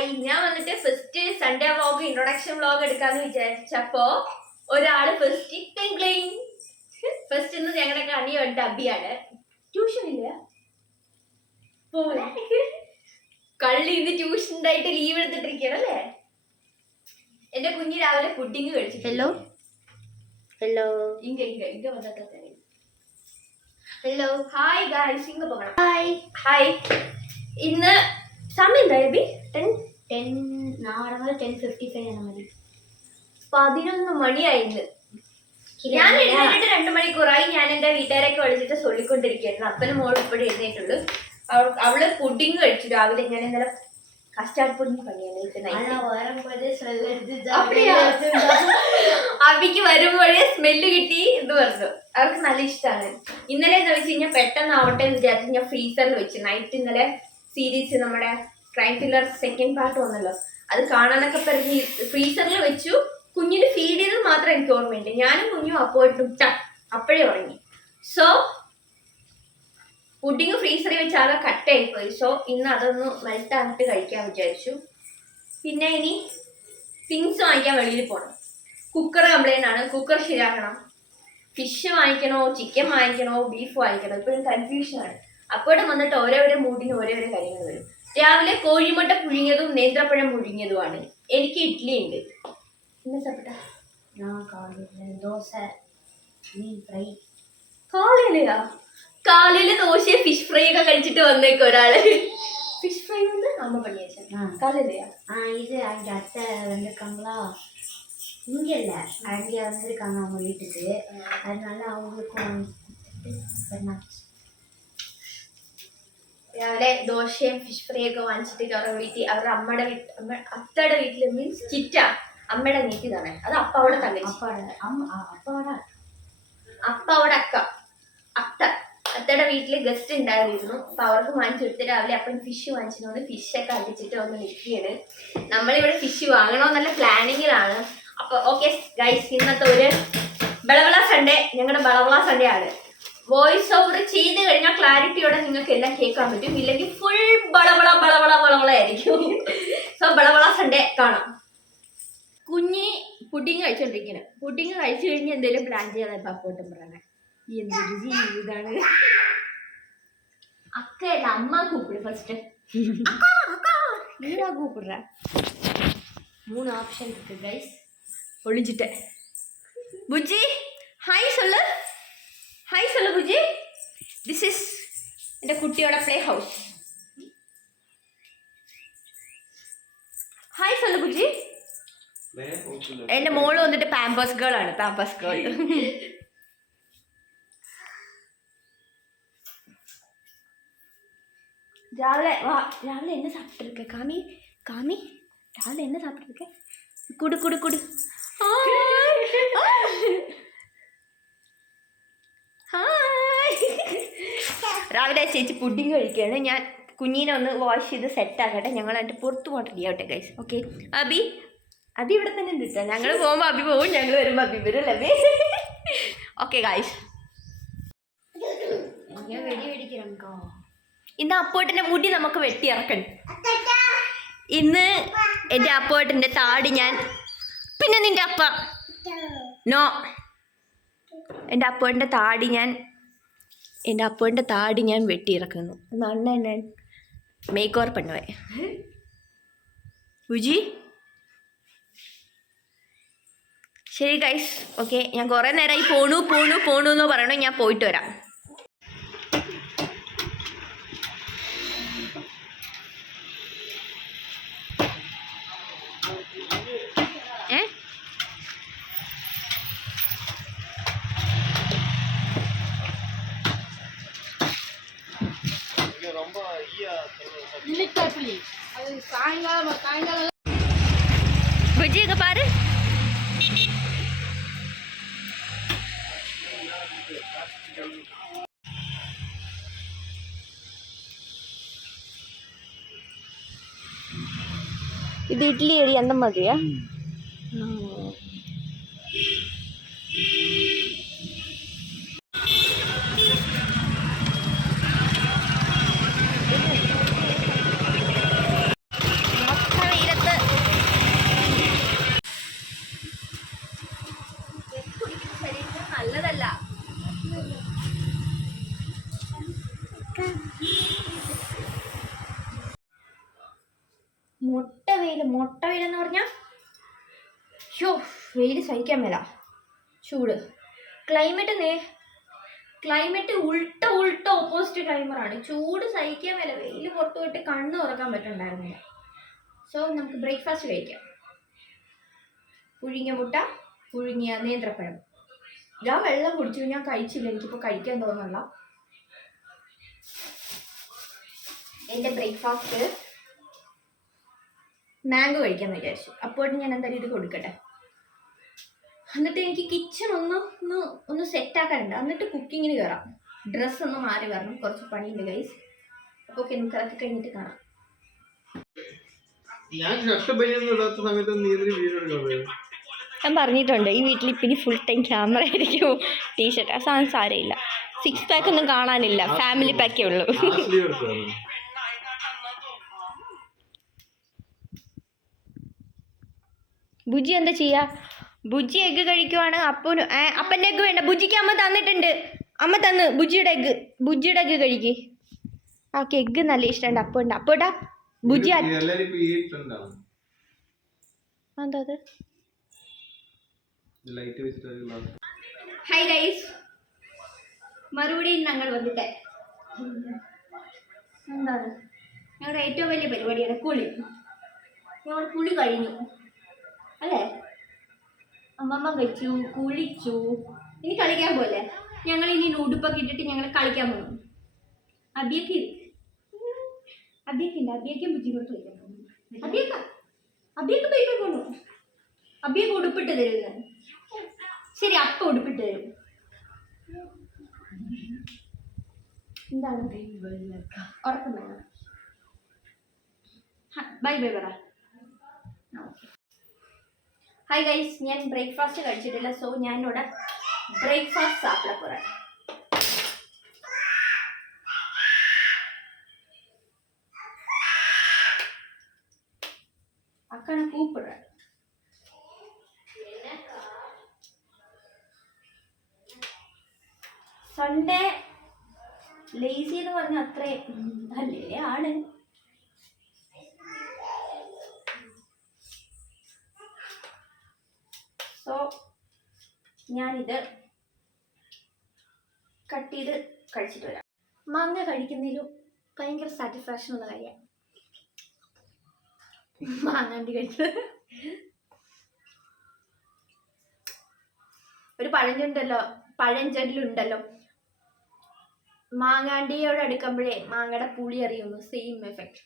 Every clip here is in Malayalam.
ഹായ്. ഞാൻ വന്നിട്ട് first Sunday vlog introduction vlog എടുക്കാന്ന് വിചാരിച്ചപ്പോ ഒരാള് ഫസ്റ്റ് ഇന്ന് ഞങ്ങളുടെ കണിയുണ്ട് അബിയാണ്. ട്യൂഷൻ ഇല്ല കള്ളി ഇന്ന് ട്യൂഷൻ ഉണ്ടായിട്ട് ലീവ് എടുത്തിട്ടിരിക്കണല്ലേ. എന്റെ കുഞ്ഞി രാവിലെ പുഡിങ് കഴിച്ചു. ഹലോ ഹലോ ഇങ്ങ വന്നിട്ട് ഹലോ ഹായ് ഗായ്സ്. ഇങ്ങ പോകണം. Hi hi. ഇന്ന് സമയം എന്താ ബി? 10:55 ആണ് മതി. 11 മണിയായിരുന്നു. ഞാൻ എഴുന്നേറ്റിട്ട് 2 മണിക്കൂറായി. ഞാൻ എന്റെ വീട്ടുകാരൊക്കെ വിളിച്ചിട്ട് ചൊല്ലിക്കൊണ്ടിരിക്കുകയായിരുന്നു. അപ്പനും മോളും ഇപ്പോഴും എഴുന്നേറ്റുള്ളൂ. അവള് പുഡിങ് കഴിച്ചു രാവിലെ. ഞാൻ ഇന്നലെ കസ്റ്റാർഡ് പുഡിങ് അബിക്ക് വരുമ്പോഴേ സ്മെല്ല് കിട്ടി എന്ന് പറഞ്ഞു. അവർക്ക് നല്ല ഇഷ്ടമാണ്. ഇന്നലെ എന്താ വെച്ച് കഴിഞ്ഞാൽ പെട്ടെന്ന് ആവട്ടെ എന്ന് വിചാരിച്ച് ഞാൻ ഫ്രീസറിൽ വെച്ചു. നൈറ്റ് ഇന്നലെ സീരീസ് നമ്മുടെ ക്രൈം ത്രില്ലർ സെക്കൻഡ് പാർട്ട് വന്നല്ലോ, അത് കാണാനൊക്കെ പറഞ്ഞ് ഫ്രീസറിൽ വെച്ചു. കുഞ്ഞിന് ഫീഡ് ചെയ്തത് മാത്രം എനിക്ക് ഓർമ്മയുണ്ട്. ഞാനും കുഞ്ഞും അപ്പോയിട്ടും അപ്പോഴേ ഉറങ്ങി. സോ പുഡിങ് ഫ്രീസറിൽ വെച്ച് ആകെ കട്ടായി പോയി. സോ ഇന്ന് അതൊന്ന് മെൽറ്റാക്കിട്ട് കഴിക്കാൻ വിചാരിച്ചു. പിന്നെ ഇനി തിങ്സ് വാങ്ങിക്കാൻ വെളിയിൽ പോകണം. കുക്കർ കംപ്ലൈൻ്റ് ആണ്, കുക്കർ ശരിയാക്കണം. ഫിഷ് വാങ്ങിക്കണോ, ചിക്കൻ വാങ്ങിക്കണോ, ബീഫ് വാങ്ങിക്കണോ, ഇപ്പോഴും കൺഫ്യൂഷനാണ്. അപ്പോഴും വന്നിട്ട് ഓരോരോ മൂഡിന് ഓരോരോ കാര്യങ്ങൾ വരും. രാവിലെ കോഴിമുട്ട പുഴുങ്ങിയതും നേന്ത്രപ്പഴം പുഴുങ്ങിയതുമാണ്. എനിക്ക് ഇഡ്ഡലി ഉണ്ട്. என்ன சாப்பிட்டா? நான் காலையில் தோசை மீன் ஃப்ரை. காலையிலயா? காலையில தோசை ஃபிஷ் ஃப்ரை ഒക്കെ കഴിച്ചിട്ട് വന്നേക്ക് ഒരാള്. ஃபிஷ் ஃப்ரை வந்து அம்மா பண்ணி வச்சாங்க. காலையிலயா? இது அங்கே அத்தை வந்திருக்காங்களா? இங்கே இல்லை, அங்கே வந்திருக்காங்க அவங்க வீட்டுக்கு. அதனால அவங்களுக்கும் രാവിലെ ദോശയും ഫിഷ് ഫ്രൈ ഒക്കെ വാങ്ങിച്ചിട്ട് അവരുടെ വീട്ടിൽ, അവരുടെ അത്തയുടെ വീട്ടിൽ മീൻസ് ചിറ്റ അമ്മയുടെ നീറ്റിതാണ്. അത് അപ്പവിടെ തങ്ങച്ചി, അപ്പവിടെ അത്തയുടെ വീട്ടില് ഗസ്റ്റ് ഉണ്ടായിരുന്നു. അപ്പൊ അവർക്ക് വാങ്ങിച്ചു കൊടുത്ത് രാവിലെ അപ്പം ഫിഷ് വാങ്ങിച്ചിട്ട് ഫിഷൊക്കെ അടിച്ചിട്ട് ഒന്ന് നിൽക്കുകയാണ്. നമ്മളിവിടെ ഫിഷ് വാങ്ങണമെന്നുള്ള പ്ലാനിങ്ങിലാണ്. അപ്പൊ ഓക്കെ ഗൈസ്, ഇന്നത്തെ ഒരു ബളവള സൺഡേ, ഞങ്ങളുടെ ബളവള സൺഡേ ആണ്. വോയിസ് ഓവർ ചെയ്ത് കഴിഞ്ഞാൽ ക്ലാരിറ്റിയോടെ നിങ്ങൾക്ക് എല്ലാം കേൾക്കാൻ പറ്റും. ഇല്ലെങ്കിൽ ഫുൾ ബളവള ബളവള ബളവള ആയിരിക്കും. സോ ബളവള സൺഡേ കാണാം. കുഞ്ഞി പുഡിങ് കഴിച്ചോണ്ടിരിക്കുന്നത്. പുഡിങ് കഴിച്ചു കഴിഞ്ഞ് എന്തെങ്കിലും പ്ലാൻ ചെയ്യാതെ പപ്പോട്ടും പറയണേ. എന്തൊരു ജീവിതാണ്. അക്കയല്ല, അമ്മ കൂപ്പിട് ഫസ്റ്റ്. நீடா கூப்பிடுற 3 ஆப்ஷன் இருக்கு கைஸ். ஒளிஞ்சிட்டேன். புஜ்ஜி ஹாய் சொல்லு, ஹாய் சொல்லு புஜ்ஜி. திஸ் இஸ் എൻ്റെ കുട്ടിയോടെ പ്ലേ ഹൗസ്. ഹായ് சொல்லு புஜ்ஜി. എൻ്റെ മോള് വന്നിട്ട് പാമ്പേഴ്സ് ഗേൾ ആണ്, പാമ്പേഴ്സ് ഗേൾ. രാവിലെ என்ன சாப்பிட்டுருக்க காமி? காமி രാവിലെ என்ன சாப்பிட்டுருக்க? குடு குடு குடு. രാവിലെ ചേച്ചി പുഡിങ് കഴിക്കുകയാണ്. ഞാൻ കുഞ്ഞിനെ ഒന്ന് വാഷ് ചെയ്ത് സെറ്റ് ആക്കട്ടെ. ഞങ്ങൾ എന്നിട്ട് പുറത്ത് പോകാൻ റെഡി ആവട്ടെ ഗൈസ്. ഓക്കെ അബി ഇവിടെ തന്നെ ഉണ്ട് കേട്ടോ. ഞങ്ങൾ പോകുമ്പോൾ അബി പോകും, ഞങ്ങൾ വരുമ്പോൾ അബി വരും അല്ലേ? ഓക്കെ ഗൈസ്, ഇന്ന് അപ്പോട്ടിൻ്റെ മുടി നമുക്ക് വെട്ടിയിറക്കണം. ഇന്ന് എൻ്റെ അപ്പോട്ടിൻ്റെ താടി ഞാൻ, പിന്നെ നിൻ്റെ അപ്പ നോ, എൻ്റെ അപ്പോട്ടിൻ്റെ താടി ഞാൻ വെട്ടിയിറക്കുന്നു. അണ്ണൻ ഞാൻ മേക്ക് ഓവർ പണുവേ. ഉജി ശരി ഗൈസ്, ഓക്കെ. ഞാൻ കുറേ നേരമായി പോണു എന്ന് പറയണു. ഞാൻ പോയിട്ട് വരാം. புஜ்ஜி பாரு. இது இட்லி அடி அந்த மாதிரியா? மொத்தமே വെയിൽ, മുട്ട വെയിലെന്ന് പറഞ്ഞാൽ ഷോ വെയിൽ സഹിക്കാൻ മേല, ചൂട്. ക്ലൈമറ്റ് ഉൾട്ട ഓപ്പോസിറ്റ് ക്ലൈമറാണ്. ചൂട് സഹിക്കാൻ മേല, വെയിൽ പുറത്ത് പോയിട്ട് കണ്ണ് തുറക്കാൻ പറ്റുന്നുണ്ടായിരുന്നില്ല. സോ നമുക്ക് ബ്രേക്ക്ഫാസ്റ്റ് കഴിക്കാം. പുഴുങ്ങിയ മുട്ട, പുഴുങ്ങിയ നേന്ത്രപ്പഴം. ഞാൻ വെള്ളം കുടിച്ചു, ഞാൻ കഴിച്ചില്ല, എനിക്കിപ്പോൾ കഴിക്കാൻ തോന്നുന്നില്ല. എൻ്റെ ബ്രേക്ക്ഫാസ്റ്റ് മാംഗോ കഴിക്കാമെന്ന് വിചാരിച്ചു. അപ്പോഴും ഞാൻ എന്തായാലും ഇത് കൊടുക്കട്ടെ. എന്നിട്ട് എനിക്ക് കിച്ചൺ ഒന്ന് സെറ്റാക്കാനുണ്ട്, എന്നിട്ട് കുക്കിങ്ങിന് കയറാം. ഡ്രസ്സ് ഒന്ന് മാറി വരണം, കുറച്ച് പണിയുണ്ട് ഗൈസ്. അപ്പോൾ ഓക്കെ, നമുക്ക് അതൊക്കെ കഴിഞ്ഞിട്ട് കാണാം. ഞാൻ പറഞ്ഞിട്ടുണ്ട്, ഈ വീട്ടിൽ ഇപ്പം ഫുൾ ടൈം ക്യാമറ ആയിരിക്കും. ടീഷർട്ട് ആ സാധനം സാരമില്ല. 6 പാക്ക് ഒന്നും കാണാനില്ല, ഫാമിലി പാക്കേ ഉള്ളൂ. ബുജി എന്താ ചെയ്യാ? ബുജി എഗ്ഗ് കഴിക്കുവാണ്. അപ്പൻ്റെ എഗ്ഗ് വേണ്ട, ബുജിക്ക് അമ്മ തന്നിട്ടുണ്ട്. അമ്മ തന്ന് ബുജിയുടെ എഗ്ഗ് കഴിക്ക്. ഓക്കെ, എഗ്ഗ് നല്ല ഇഷ്ടമുണ്ട്. അപ്പോണ്ടാ ബുജി എന്താ അത്? ഹായ് ഗൈസ്, മറുപടിയും ഞങ്ങൾ വന്നിട്ട് എന്താണ് ഞങ്ങളുടെ ഏറ്റവും വലിയ പരിപാടിയാണ് കുളി. ഞങ്ങൾ കുളി കഴിഞ്ഞു അല്ലേ? അമ്മമ്മ കഴിച്ചു, കുളിച്ചു. ഇനി കളിക്കാൻ പോലെ ഞങ്ങൾ ഇനി ഉടുപ്പൊക്കെ ഇട്ടിട്ട് ഞങ്ങൾ കളിക്കാൻ പോകുന്നു. അബിയൊക്കെ ഉണ്ട്, അബിയൊക്കെയും ബുദ്ധിമുട്ട് കളിക്കാൻ പോകുന്നു. അബിയൊക്കെ പോയി പോകണു. അബിയൊക്കെ ഉടുപ്പിട്ട് തരുന്നത്. ശരി, അപ്പം ഉടുപ്പിട്ട് തരും. എന്താണ് ഉറക്കം വേണം? ബൈ പറ. ഹായ് ഗൈസ്, ഞാൻ ബ്രേക്ക്ഫാസ്റ്റ് കഴിച്ചിട്ടില്ല. സോ ഞാനിവിടെ ബ്രേക്ക്ഫാസ്റ്റ് സാപ്പിട പോகிறேன். அக்கா கூப்பிடுறேன். സൺഡേ ലേസി എന്ന് പറഞ്ഞാൽ അത്ര അല്ലേ ആണ്. സോ ഞാനിത് കട്ട് ചെയ്ത് കഴിച്ചിട്ട് വരാം. മാങ്ങ കഴിക്കുന്നതിലും ഭയങ്കര സാറ്റിസ്ഫാക്ഷൻ ഉള്ള കാര്യമാണ് മാങ്ങാണ്ടി കഴിച്ചത്. ഒരു പഴഞ്ചൊല്ലുണ്ടല്ലോ, മാങ്ങാണ്ടിയോട് അടുക്കുമ്പോഴേ മാങ്ങയുടെ പുളി അറിയുന്നു. Same effect.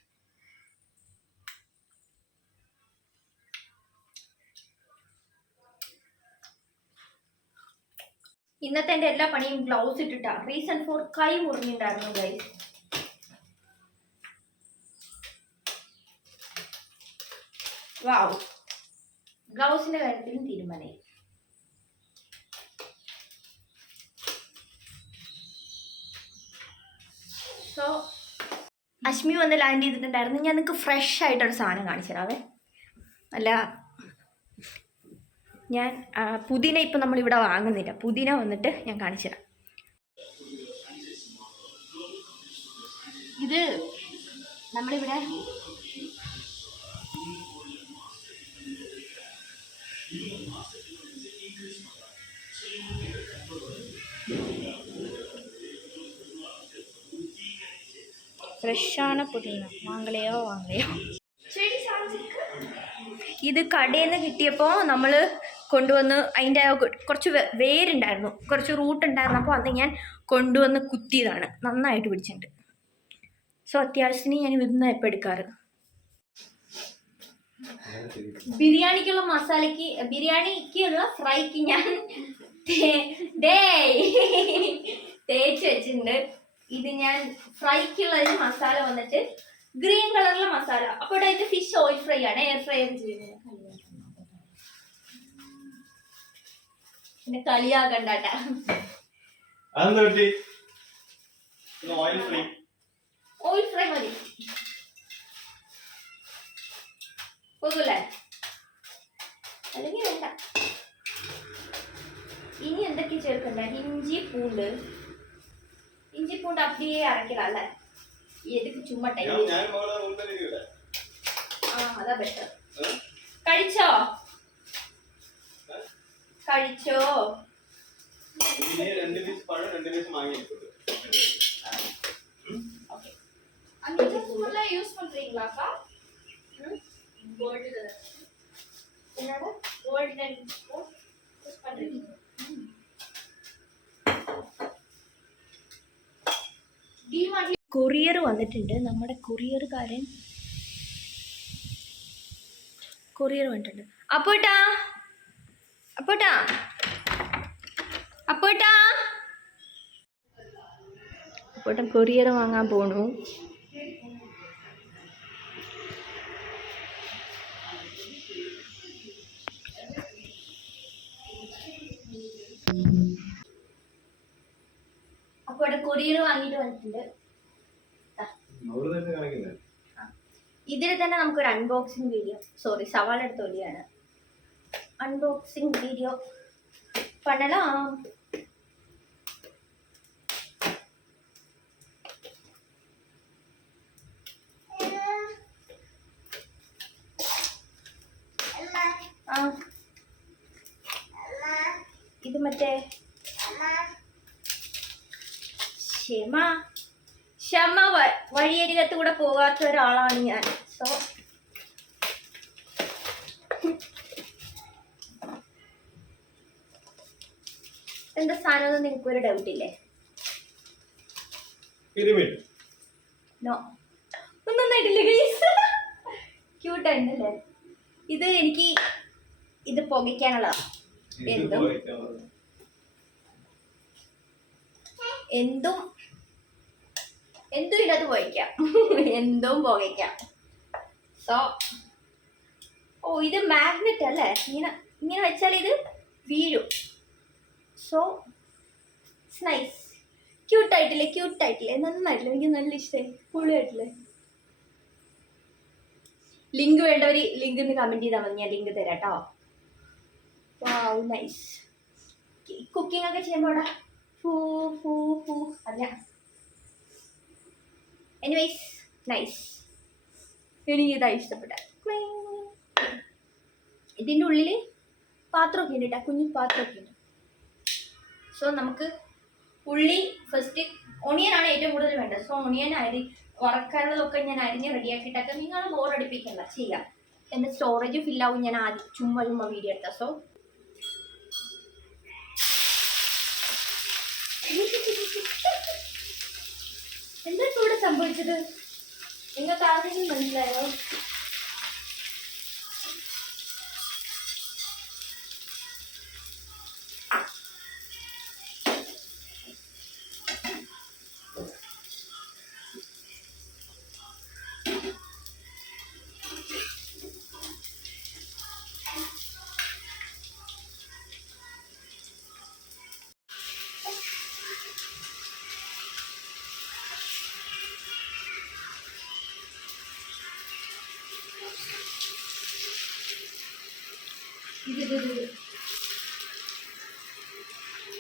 ഇന്നത്തെ എൻ്റെ എല്ലാ പണിയും ഗ്ലൗസ് ഇട്ടിട്ടാ. റീസൺ ഫോർ കൈ മുറിഞ്ഞിട്ടുണ്ടായിരുന്നു ഗൈസ്. വാവ്, ഗ്ലൗസിന്റെ കാര്യത്തിലും തീരുമാനമായി. സോ അശ്മി വന്ന് ലാൻഡ് ചെയ്തിട്ടുണ്ടായിരുന്നു. ഞാൻ നിങ്ങൾക്ക് ഫ്രഷ് ആയിട്ടൊരു സാധനം കാണിച്ചു തരാവേ. അല്ല, ഞാൻ പുതിന ഇപ്പം നമ്മളിവിടെ വാങ്ങുന്നില്ല. പുതിന വന്നിട്ട് ഞാൻ കാണിച്ചു തരാം. ഇത് നമ്മളിവിടെ ഫ്രഷാണ് പുതിന. വാങ്ങലയോ ഇത് കടയിൽ നിന്ന് കിട്ടിയപ്പോൾ നമ്മൾ കൊണ്ടുവന്ന് അതിൻ്റെ കുറച്ച് വേരുണ്ടായിരുന്നു, കുറച്ച് റൂട്ട് ഉണ്ടായിരുന്നു. അപ്പോൾ അത് ഞാൻ കൊണ്ടുവന്ന് കുത്തിയതാണ്. നന്നായിട്ട് പിടിച്ചിട്ടുണ്ട്. സോ അത്യാവശ്യത്തിന് ഞാൻ ഇവിടുന്ന് എപ്പോൾ എടുക്കാറ്. ബിരിയാണിക്കുള്ള ഫ്രൈക്ക് ഞാൻ തേച്ച് വെച്ചിട്ടുണ്ട്. ഇത് ഞാൻ ഫ്രൈക്കുള്ള ഒരു മസാല വന്നിട്ട് ഗ്രീൻ കളറിലെ മസാല. അപ്പോൾ ഇത് ഫിഷ് ഓയിൽ ഫ്രൈ ആണ്, എയർ ഫ്രൈ ചെയ്യുന്നത്. പിന്നെ കളിയാക്കണ്ടാട്ടാ. ഓയിൽ ഫ്രൈ മതി പോകൂല്ലേ? അല്ലെങ്കിൽ വേണ്ട. ഇനി എന്തൊക്കെ ചേർക്കണ്ട? ഇഞ്ചി പൂണ്ട് அப்படியே அரைக்கலாம். எதுக்கு சும்மா டைம்? അതാ ബെറ്റർ. കഴിച്ചോ? കഴിച്ചോ? യൂസ് பண்றீங்களாக்கா? கோல்டு என்னடா கோல்டன் யூஸ் பண்றீங்க? കൊറിയർ വന്നിട്ടുണ്ട്. നമ്മുടെ കൊറിയറുകാരൻ കൊറിയർ വന്നിട്ടുണ്ട്. അപ്പോട്ടാ അപ്പോട്ടാ അപ്പോട്ടാ അപ്പോട്ടൻ കൊറിയർ വാങ്ങാൻ പോണു. അപ്പോടെ കൊറിയർ വാങ്ങിയിട്ട് വന്നിട്ടുണ്ട്. ഇതിൽ തന്നെ നമുക്കൊരു അൺബോക്സിങ് വീഡിയോ, സോറി സവാള എടുത്ത ഒലിയാണ്, അൺബോക്സിങ് വീഡിയോ പണലാം. ഇത് മറ്റേ ക്ഷമ വഴിയരികത്ത് കൂടെ പോകാത്ത ഒരാളാണ് ഞാൻ. സോ എന്താ സാധനം നിങ്ങൾക്കൊരു ഡൗട്ട് ഇല്ലേ? No, ഒന്നൊന്നായിട്ടില്ല guys. ക്യൂട്ടായിട്ടല്ലേ ഇത്? എനിക്ക് ഇത് പുകയ്ക്കാനുള്ളതാണ്. എന്തും ഇതിനകത്ത് പുകയ്ക്കാം, എന്തും പുകയ്ക്കാം. സോ ഇത് മാഗ്നറ്റ് അല്ലേ? ഇങ്ങനെ വെച്ചാൽ ഇത് വീഴും. So it's nice. ക്യൂട്ടായിട്ടില്ലേ? നന്നായിട്ടില്ലേ? എനിക്ക് നല്ല ഇഷ്ടമായി. പൊളിയായിട്ടില്ലേ? ലിങ്ക് വേണ്ടവർ ലിങ്ക് ഒന്ന് കമൻറ്റ് ചെയ്താൽ മതി, ഞാൻ ലിങ്ക് തരാം കേട്ടോ. വാവ്, നൈസ്. കുക്കിംഗ് ഒക്കെ ചെയ്യുമ്പോൾ അല്ല, എനിവേസ് നൈസ്. എനിക്കിതാ ഇഷ്ടപ്പെട്ട. ഇതിൻ്റെ ഉള്ളിൽ പാത്രമൊക്കെ ഉണ്ട് കേട്ടോ, കുഞ്ഞു പാത്രമൊക്കെ ഉണ്ട്. സോ നമുക്ക് ഉള്ളി ഫസ്റ്റ്, ഒണിയനാണ് ഏറ്റവും കൂടുതൽ വേണ്ടത്. സോ ഒണിയൻ വറക്കാനുള്ളതൊക്കെ ഞാൻ അരിഞ്ഞ് റെഡിയാക്കിയിട്ടൊക്കെ നിങ്ങൾ ബോറടിപ്പിക്കണ്ട, ചെയ്യാം. എൻ്റെ സ്റ്റോറേജ് ഫില്ലാവും. ഞാൻ ആദ്യം ചുമ്മാ വീഡിയോ എടുത്ത. സോ എന്താ ഇവിടെ സംഭവിച്ചത്? നിങ്ങൾക്ക് ആരെങ്കിലും മനസ്സിലായോ?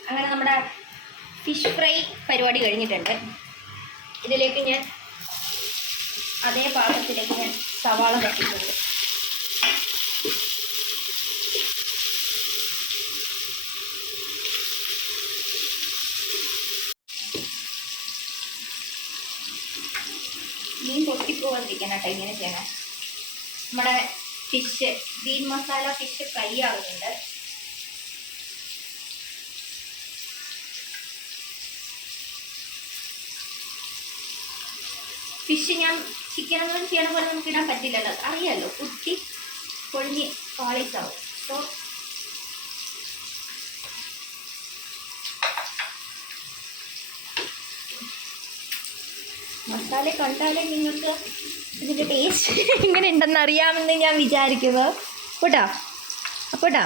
അങ്ങനെ നമ്മുടെ ഫിഷ് ഫ്രൈ പരിപാടി കഴിഞ്ഞിട്ടുണ്ട്. ഇതിലേക്ക് ഞാൻ അതേ പാത്രത്തിലേക്ക് ഞാൻ സവാള തട്ടിയിട്ടുണ്ട്. മീൻ പൊട്ടിപ്പോവാതിരിക്കണം കേട്ടോ, ഇങ്ങനെ ചെയ്യണം. നമ്മുടെ fish green masala fish fry ആകുന്നുണ്ട്. ഫിഷ് ഞാൻ ചിക്കൻ ഒന്നും ചെയ്യണ പോലെ നമുക്ക് ഇടാൻ പറ്റില്ലല്ലോ, അറിയാമല്ലോ, കുട്ടി പൊളിഞ്ഞ് പാളീസാവും. സോ മസാല കണ്ടാലേ നിങ്ങൾക്ക് ഇതിൻ്റെ ടേസ്റ്റ് എങ്ങനെ ഉണ്ടെന്ന് അറിയാമെന്ന് ഞാൻ വിചാരിക്കുന്നു കേട്ടോ. അപ്പോട്ടാ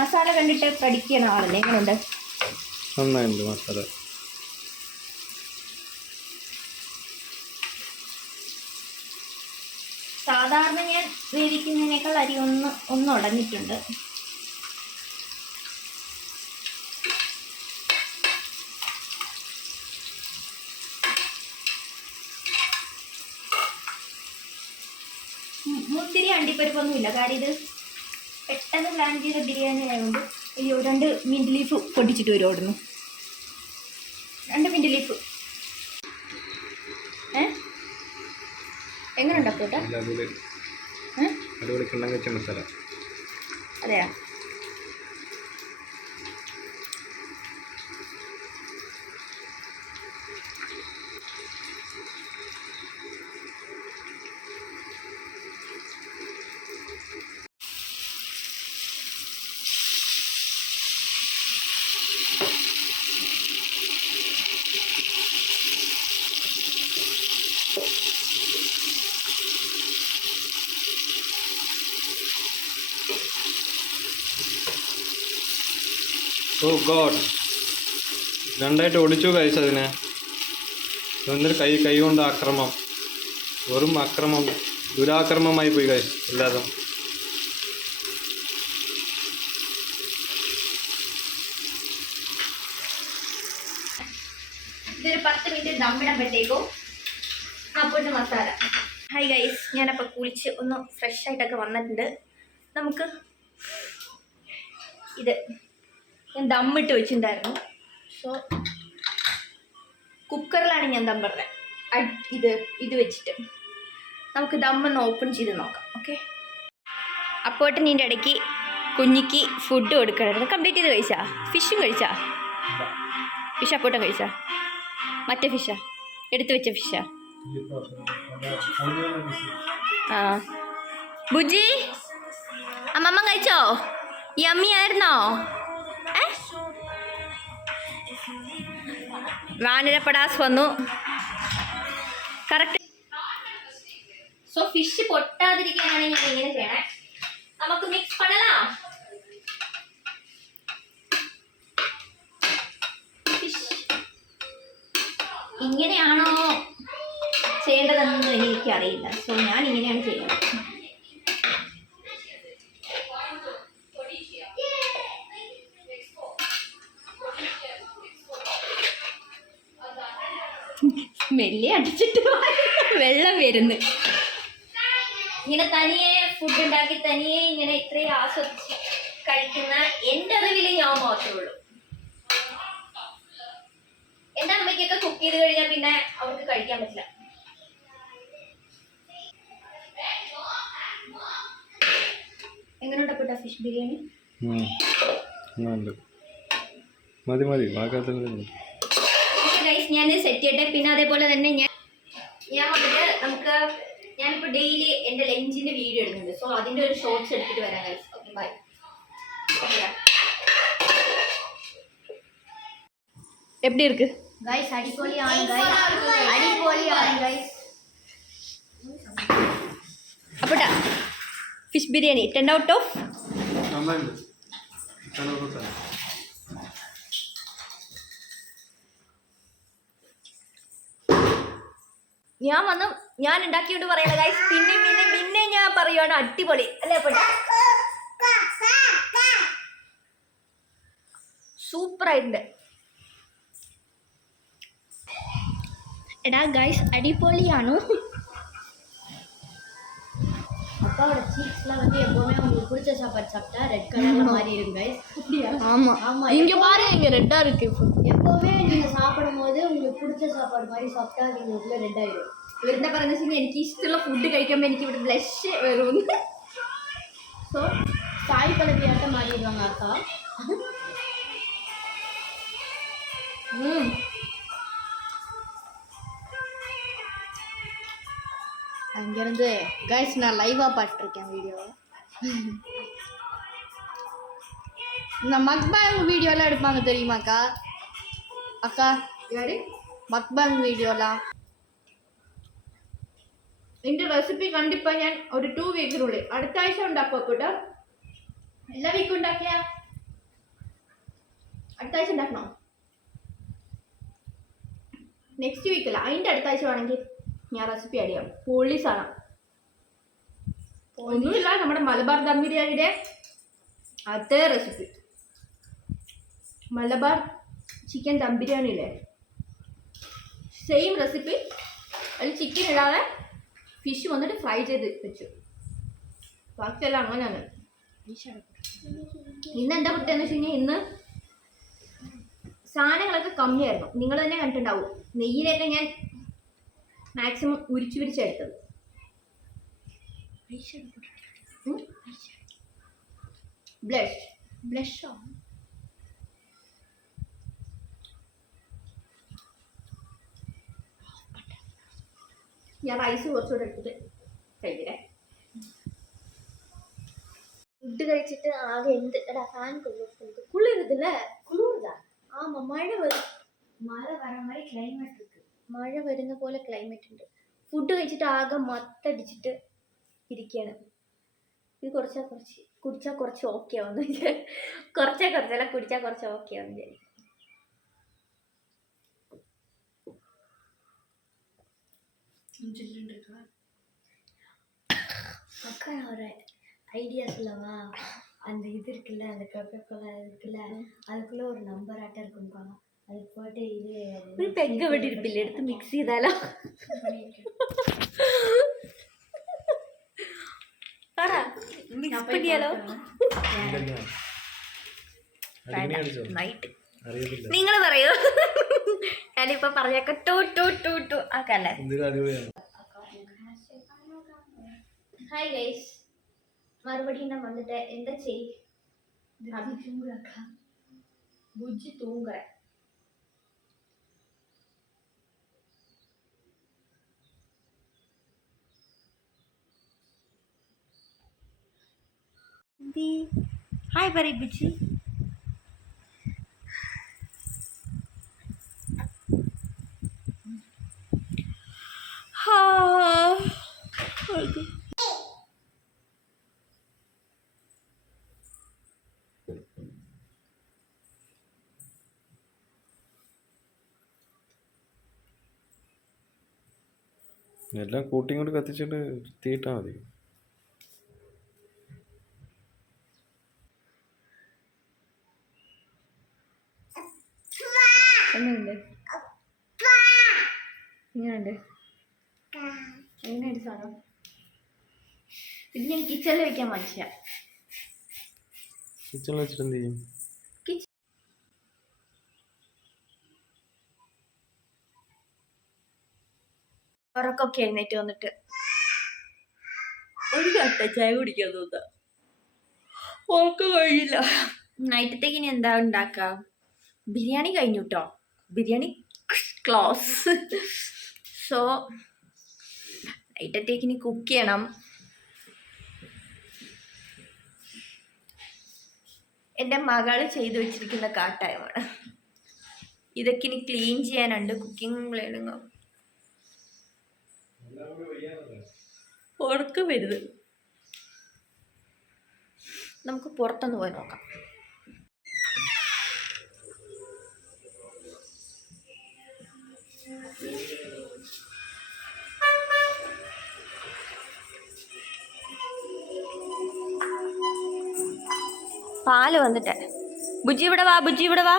മസാല കണ്ടിട്ട് പഠിക്കണ ആളല്ലേ, എങ്ങനെയുണ്ട്? നന്നായിട്ടുണ്ട് മസാല. സാധാരണ ഞാൻ വേവിക്കുന്നതിനേക്കാൾ അരി ഒന്ന് ഉടഞ്ഞിട്ടുണ്ട്. മുണ്ട് ഒത്തിരി അണ്ടിപ്പരിപ്പൊന്നുമില്ല, കാര്യം ഇത് പെട്ടെന്ന് പ്ലാൻ ചെയ്ത ബിരിയാണി ആയതുകൊണ്ട്. അയ്യോ, 2 മിൻറ്റ് ലീഫ് പൊട്ടിച്ചിട്ട് വരും അവിടുന്ന്. 2 മിൻറ്റ് ലീഫ്. എങ്ങനെ ഉണ്ടാക്കൂട്ടാ? മസാല. അതെയാ? ഓ ഗോഡ്, 2ആയിട്ട് ഒടിച്ചു കഴിച്ചു അതിനെ. എന്നിട്ട് കൈ കൊണ്ട് ആക്രമം, വെറും അക്രമം, ദുരാക്രമമായി പോയി കഴിച്ചു എല്ലാതും. ഇതൊരു 10 മിനിറ്റ് ദമ്മിടുമ്പോഴത്തേക്കും അപ്പോട്ട് മസാല. ഹായ് ഗൈസ്, ഞാനപ്പോൾ കുളിച്ച് ഒന്ന് ഫ്രഷ് ആയിട്ടൊക്കെ വന്നിട്ടുണ്ട്. നമുക്ക് ഇത് ഞാൻ ദമ്മിട്ട് വെച്ചിട്ടുണ്ടായിരുന്നു. സോ കുക്കറിലാണ് ഞാൻ ദം പറഞ്ഞത്. ഇത് വെച്ചിട്ട് നമുക്ക് ദമ്മൊന്ന് ഓപ്പൺ ചെയ്ത് നോക്കാം. ഓക്കെ, അപ്പോട്ട് നിൻ്റെ ഇടയ്ക്ക് കുഞ്ഞിക്ക് ഫുഡ് കൊടുക്കണമായിരുന്നു. കംപ്ലീറ്റ് ചെയ്ത് കഴിച്ചാ? ഫിഷും കഴിച്ചാ? ഫിഷ് അപ്പോട്ടും കഴിച്ചാ? മറ്റേ ഫിഷാ? എടുത്തു വെച്ച ഫിഷാ? ആ ബുജി, അമ്മമ്മ കഴിച്ചോ? യമ്മി ആയിരുന്നോ? വാനിരപ്പടാസ് വന്നു കറക്റ്റ്. സോ ഫിഷ് പൊട്ടാതിരിക്കാനാണ് ഞാൻ ഇങ്ങനെ ചെയ്യണേ. നമുക്ക് മിക്സ് പണലാം. ഇങ്ങനെയാണോ ചെയ്യേണ്ടതെന്ന് എനിക്കറിയില്ല. സോ ഞാൻ ഇങ്ങനെയാണ് ചെയ്യുന്നത്. സ്മെല്ല് അടിച്ചിട്ട് വെള്ളം വരുന്നു. ഇങ്ങനെ തനിയെ ഫുഡ് ഉണ്ടാക്കി തനിയെ ഇങ്ങനെ ഇത്രയും ആസ്വദിച്ച് കഴിക്കുന്ന എൻ്റെ അറിവിൽ ഞാൻ മാത്രമേ ഉള്ളൂ. എൻ്റെ അമ്മയ്ക്കൊക്കെ കുക്ക് ചെയ്ത് കഴിഞ്ഞാൽ പിന്നെ അവർക്ക് കഴിക്കാൻ പറ്റില്ല. എങ്ങനെ ഉണ്ടാക്കട്ടെ ഫിഷ് ബിരിയാണി? മതി ഗൈസ്, ഞാൻ സെറ്റ് ചെയ്യട്ടെ. പിന്നെ അതേപോലെ തന്നെ ഞാൻ വന്നിട്ട് ഞാനിപ്പോൾ ഡെയിലി എൻ്റെ ലഞ്ചിൻ്റെ വീഡിയോ ഇടുന്നുണ്ട്. സോ അതിൻ്റെ ഒരു ഷോർട്സ് എടുത്തിട്ട് വരാം ഗൈസ്. Okay, bye. எப்படி இருக்கு गाइस? அடிப்பொலியான गाइस. அப்படா ஃபிஷ் பிரியாணி 10 out of ഞാൻ ഉണ്ടാക്കിയോണ്ട് പറയല ഗൈസ്. പിന്നെ ഞാൻ പറയുവാണ് അടിപൊളി അല്ലേ? അപ്പട സൂപ്പർ ആയിട്ടുണ്ട്. എടാ ഗൈസ്, அடிப்பொலியானு. அக்காவோட சீக்ஸ்லாம் வந்து எப்பவுமே உங்களுக்கு பிடிச்ச சாப்பாடு சாப்பிட்டா ரெட் கலர்ல மாறி இருக்கும் गाइस. ஆமா ஆமா, இங்க பாரு, இங்க ரெட்டா இருக்கு. எப்பவுமே நீங்க சாப்பிடும்போது உங்களுக்கு பிடிச்ச சாப்பாடு மாதிரி சாப்பிட்டா നിങ്ങൾക്ക് ரெட் ആയിடும். ഇവരെന്താ പറയുന്നത് വെച്ചാൽ എനിക്ക് ഇഷ്ടമുള്ള ഫുഡ് കഴിക്കുമ്പോൾ എനിക്ക് ഇവിടെ ബ്ലഷ് വരും. സോ സായി പല്ലവിയായിട്ട് മാറിடுவாங்க அக்கா. அங்கேருந்து கைஸ் நான் லைவாக பார்த்துருக்கேன் வீடியோவை. இந்த மக்பேங் வீடியோலாம் எடுப்பாங்க தெரியுமாக்கா? அக்கா யாரு மக்பேங் வீடியோலாம்? இந்த റെസിപ്പി കണ്ടിപ്പോൾ ഞാൻ ഒരു 2 വീക്കിനുള്ളിൽ അടുത്ത ആഴ്ച ഉണ്ടാക്കുക കേട്ടോ. എല്ലാ വീക്കും ഉണ്ടാക്കിയ അടുത്ത ആഴ്ച ഉണ്ടാക്കണോ? നെക്സ്റ്റ് വീക്കല്ല, അതിൻ്റെ അടുത്ത ആഴ്ച വേണമെങ്കിൽ ഞാൻ റെസിപ്പി ആഡ് ചെയ്യാം. പൊള്ളി സാധനം ഒന്നുമില്ല, നമ്മുടെ മലബാർ ദം ബിരിയാണിയുടെ അതേ റെസിപ്പി. മലബാർ ചിക്കൻ ദം ബിരിയാണി ഇല്ലേ, സെയിം റെസിപ്പി. അതിൽ ചിക്കൻ ഇടാതെ ഫിഷ് വന്നിട്ട് ഫ്രൈ ചെയ്ത് വെച്ചു. ബാക്കിയെല്ലാം അങ്ങനെയാണ്. ഇന്ന് എന്താ പ്രത്യേകത വെച്ച് കഴിഞ്ഞാൽ ഇന്ന് സാധനങ്ങളൊക്കെ കമ്മിയായിരുന്നു. നിങ്ങൾ തന്നെ കണ്ടിട്ടുണ്ടാവും. നെയ്യിനെയൊക്കെ ഞാൻ മാക്സിമം ഉരിച്ചെടുത്തത്. ബ്ലഷോ ഞാൻ റൈസ് കുറച്ചുകൂടെ എടുത്തിട്ട് കഴിക്കട്ടെ. ഫുഡ് കഴിച്ചിട്ട് ആകെ എന്ത് എടാ ഫാൻ കുളിരുതല്ലേ? കുളിരുതാ? ആമാ, മഴ വര மாதிரி ക്ലൈമറ്റ് ഇருக்கு. മഴ വരുന്ന പോലെ ക്ലൈമറ്റ് ഉണ്ട്. ഫുഡ് കഴിച്ചിട്ട് ആകെ മത്തടിച്ചിട്ട് ഇരിക്കുകയാണ്. ഇത് കുടിച്ചാൽ കുറച്ച് ഓക്കെ ആവുന്നു. കുറച്ചല്ല കുടിച്ചാൽ കുറച്ച് ഓക്കെ ആവുന്നു. அக்கா ஒரு ஐடியா சொல்லவா? அந்த இது இருக்குல்ல, அந்த கொக்கோகோலா இருக்குல்ல, அதுக்குள்ள ஒரு நம்பர் ஆட்டம் இருக்கும்க்கா. அது போட்டு இது ഒരു പെഗ് ഇവിടെ ഇരിപ്പില്ല, എടുത്ത് മിക്സ് ചെയ്താലോ? പറ, മിക്സ് പണിയാലോ? നിങ്ങൾ പറയൂ. ഞാനിപ്പോ പറഞ്ഞേക്ക ടു ആക്കല്ലേ. ഹായ് ഗൈസ്, மறுபடியும் நான் வந்துட்டேன். எந்த செய் புஜ்ஜி தூங்குறேன். ஹாய் பரி புஜ்ஜி. എല്ലാം കൂട്ടിയും കൊണ്ട് കത്തിച്ചിട്ട് തീട്ടാ മതി. എങ്ങനെയുണ്ട് സാധനം? ഇത് ഞാൻ കിച്ചണിൽ വെക്കാൻ വാങ്ങിച്ച. കിച്ചണിൽ വെച്ചിട്ട് എന്ത് ചെയ്യും? ഉറക്കൊക്കെ എഴുന്നേറ്റ് വന്നിട്ട് ഒരു കട്ട ചായ കുടിക്കാൻ തോന്നുക. ഉറക്കം കഴിയില്ല. നൈറ്റത്തേക്ക് ഇനി എന്താ ഉണ്ടാക്കുക? ബിരിയാണി കഴിഞ്ഞു കേട്ടോ. ബിരിയാണി ക്ലോസ്. സോ നൈറ്റത്തേക്ക് ഇനി കുക്ക് ചെയ്യണം. എൻ്റെ മകള് ചെയ്തു വെച്ചിരിക്കുന്ന കാട്ടായമാണ്. ഇതൊക്കെ ഇനി ക്ലീൻ ചെയ്യാനുണ്ട്. Cooking cleaning. ഉറക്കം വരുത്. നമുക്ക് പുറത്തൊന്ന് പോയി നോക്കാം. പാല് വന്നിട്ട്. ബുജ്ജി ഇവിടെ വാ, ബുജ്ജി ഇവിടെ വാ.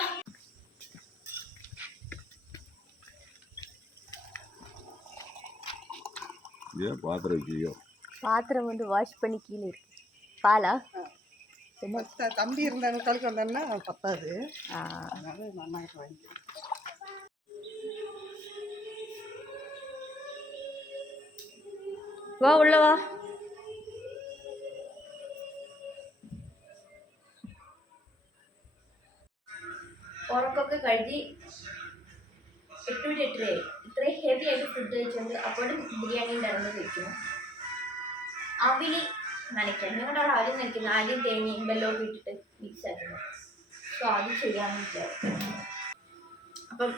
பாத்திரம் வந்து வாஷ் பண்ணி கீழே இருக்கு. பாலா தம்பி இருந்தவங்களுக்கு வந்தோம்னா பத்தாது. அதனால நன்னாயிட்டு வாங்கி வா, உள்ள வா. ഉറക്കൊക്കെ കഴിഞ്ഞ് 8 ഇത്രയും ഹെവി ആയിട്ട് ഫുഡ് കഴിച്ചുകൊണ്ട് അപ്പോഴും ബിരിയാണി ഉണ്ടായിരുന്നു കഴിക്കുന്നു. അവിലി നനയ്ക്കാൻ ഞങ്ങളുടെ അവിടെ അരി നനയ്ക്കുന്നു. അരിയും തേങ്ങയും വെള്ളമൊക്കെ ഇട്ടിട്ട് മിക്സ് ആക്കുന്നു. സോ അത് ചെയ്യാമെന്ന് വിചാരിച്ചു. അപ്പം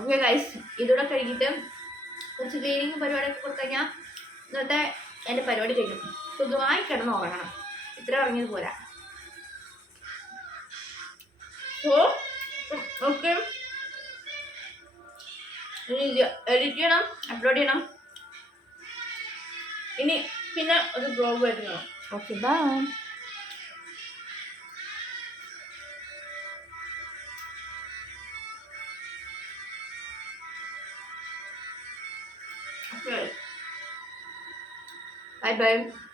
ഓക്കെ ഗൈസ്, ഇതൂടെ കഴിഞ്ഞിട്ട് കുറച്ച് ക്ലീനിങ് പരിപാടിയൊക്കെ കൊടുത്തു കഴിഞ്ഞാൽ ഇന്നത്തെ എൻ്റെ പരിപാടി കഴിഞ്ഞു. സുഖമായി കിടന്ന് ഉറങ്ങണം. ഇത്ര ഉറങ്ങിയത് പോരാ. സോ ഓക്കെ, ഇനി എഡിറ്റ് ചെയ്യണം, അപ്ലോഡ് ചെയ്യണം. ഇനി പിന്നെ ഒരു ബ്ലോഗ് വരുന്നു. Okay, bye. Bye bye.